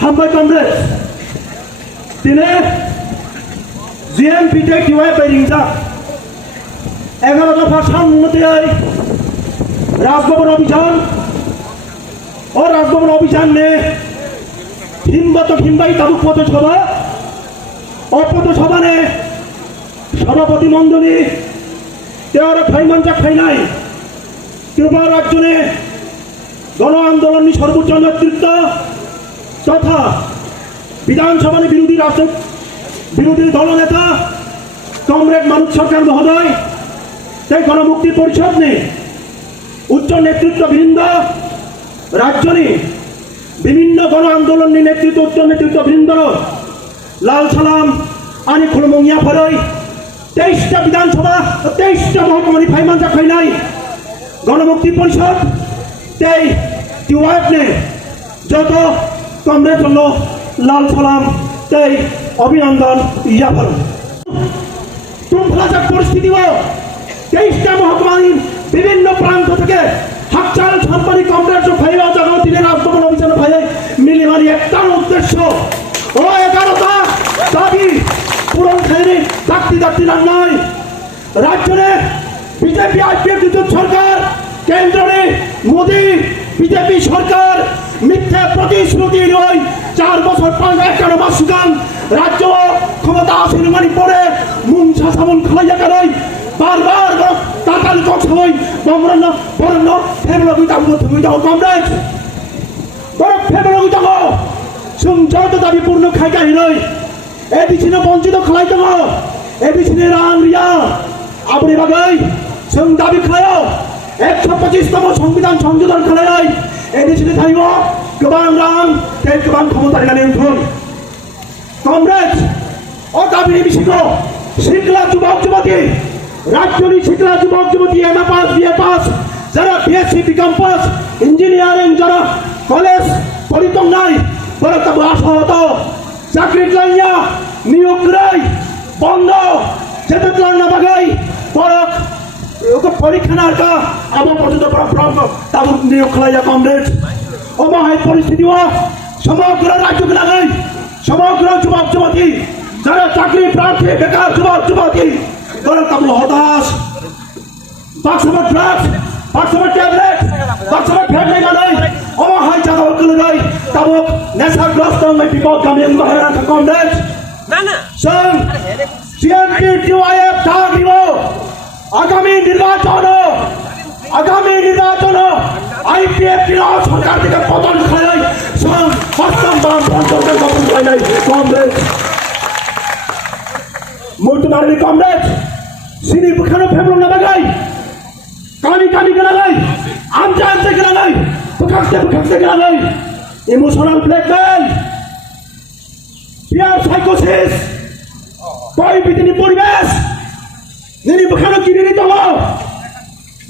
হামবাই কংগ্রেস দিনে জিএমপি তে কিওয়াই বাইরিংজা 11 দফা সম্মতি রাজভবন অভিযান ও রাজভবন অভিযান নে হিমবত হিমবাই তাবুক পথসভা ও পথসভা নে সভাপতি মণ্ডলী তেওর ফাইমানজা খাইনাই ত্রিপুরা রাজ্যে গণ আন্দোলন সর্বোচ্চ নেতৃত্ব তথা বিধানসভা বিরোধী দলনেতা কমরেড মানিক সরকার মহোদয় তাই গণমুক্তি পরিষদ নে উচ্চ নেতৃত্ববৃন্দ রাজ্যে বিভিন্ন গণ আন্দোলন নেতৃত্ব উচ্চ নেতৃত্ববৃন্দ লাল সালাম আনি খুলমঙ্গিয়া ফরই 23টা বিধানসভা 23টা মহকুমানি ফাইমানজা খাইনাই গণমুক্তি পরিষদ তাই টিওয়াইফ নে যত কমরেড হলো লাল সালাম তাই অভিনন্দন ইয়াফল তুমফলাজার পরিস্থিতি 23টা মহকুমানি বিভিন্ন প্রান্ত থেকে হাজার সম্পাদী কমরেড ভাইরা জাগাও দিনে রাজভবন অভিযান ভাই মিলিমানি একটা উদ্দেশ্য ও 11টা দাবি পূরণ খাইনি চাকরি নয় রাজ্যে বিজেপি আইপিএফ বিদ্যুৎ সরকার কেন্দ্রে মোদী বিজেপি সরকার মিথ্যা প্রতিশ্রুতি নয় 4 বছর 51 মাস সুগান রাজ্য ক্ষমতা আসীন মানি পরে মুংসা সামন খাইয়া গেলই বারবার তাতাল কক সবাই বমরন্ন বরন্ন ফেবলগি দাম তুমি দাও কমরেড বড় ফেবলগি দাও সুম যত দাবি পূর্ণ খাইকাই নয় এবিসিনে বঞ্চিত খালাই দাও এবিসিনে রাং রিয়া আপনি বাগাই সুম দাবি খায় 125তম সংবিধান সংশোধন খালাই এবিসিনে থাইব গোবাং রাং তেল গোবাং ক্ষমতা নিয়ন্ত্রণ কমরেড ও দাবি বিশিষ্ট শিক্ষা যুবক যুবতী রাজ্যনি শিক্ষা যুবক যুবতী এমএ পাস বিএ পাস যারা বিএসসি বিকম পাস ইঞ্জিনিয়ারিং যারা কলেজ পরিতম নাই বড় তবু আশাহত চাকরি লাইয়া নিয়োগ রাই বন্ধ যেতে না বাগাই বড় পরীক্ষা না কা আবার পর্যন্ত তাবু নিয়োগ খাইয়া কমরেড ও মহাই পরিস্থিতি সমগ্র রাজ্যকে লাগাই সমগ্র যুবক যুবতী যারা চাকরি প্রার্থী বেকার যুবক যুবতী বড় তবু হতাশ বাক্সবার ড্রাগস বাক্সবার ট্যাবলেট বাক্সবার ফ্যামিলি গানাই ও মহাই জায়গা হকলে গাই তবু নেশাগ্রস্ত মে বিপদ গামী মহারা কমরেড না না সং সিএমপি টিওআইএফ ডাক দিব আগামী নির্বাচন আইপিএফ সরকার থেকে পতন খাই সং অষ্টম বাম পঞ্চমের গঠন হয় নাই কমরেড মূর্তি নারী কমরেড সিনি বুখানো ফেবরন না বাগাই কানি গেলা নাই আমজা গেলা নাই বুখাতে গেলা নাই ইমোশনাল ব্ল্যাকমেল পিয়ার সাইকোসিস পরিবিতিনি পরিবেশ নিনি বুখানো কিনে নিতে হলো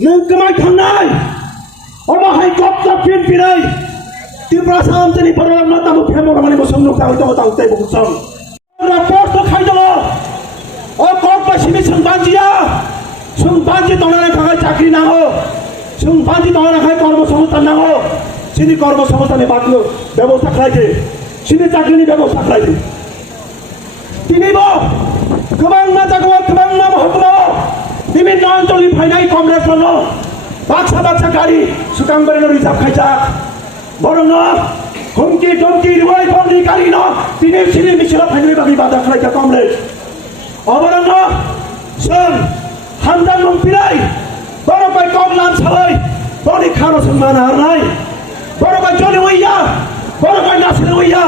নৌকমাই থান্নাই অমাহাই কপ্তা পিনপি নাই ত্রিপুরা সামতেনি পরলাম না তামু ফেমর মানে বসন্ন তাই বহুসম রাপোর্ট খাই দেবো ও কপ্তা সিমি সংবাঞ্জি তনারে খায় চাকরি না হো সংবাঞ্জি তনারে খায় কর্মসংস্থান না হো সিনি কর্মসংস্থানে বাঁচলো ব্যবস্থা খাইছে সিনি চাকরি ব্যবস্থা খাইছে তিনি গোবাং না মহকুমা বিভিন্ন অঞ্চলে ফাইনাই কমরেড হল বাচ্চা গাড়ি সুকাম করে রিজার্ভ খাইছাক বরং হুমকি টমকি রুয়াই বন্দি গাড়ি ন তিনি সিনি মিছিল ফাইনাই বাকি বাধা খাইছা কমরেড অবরং সং হামদাং নংপিরাই বড় কয় কমলাম সালাই বড়ি খানো সম্মান আর নাই বড় কয় জলে ওইয়া বড় কয় নাসির ওইয়া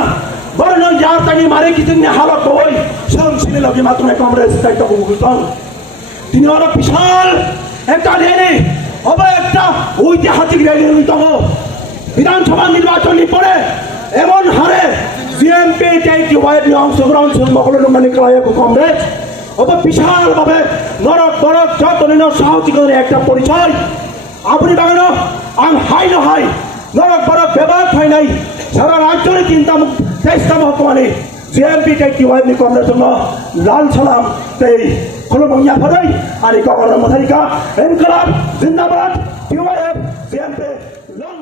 বড় নয় যা তানি মারে কি তিনি হালত বই সং সিনি লগে মাত্র কমরেড দায়িত্ব বুঝতাম তিনি অনেক বিশাল একটা রেলি হবে একটা ঐতিহাসিক রেলি নিতে বিধানসভা নির্বাচন পরে এমন হারে বিএনপি টিওআইএফ অংশগ্রহণ সকলের মানে কমরেড হবে বিশাল ভাবে নরক বরক যত সাহসিক একটা পরিচয় আপনি বাগানো আম হাই নহাই নরক বরক ব্যবহার হয় নাই সারা রাজ্যের চিন্তা 23টা মহকুমানে জিএমপি টিওআইএফ কমরেড লাল সালাম তেই খুলমঙ্গিয়া ফরাই আর এই গভর্নর মথারিকা ইনকলাব জিন্দাবাদ টিওআইএফ জিএমপি লং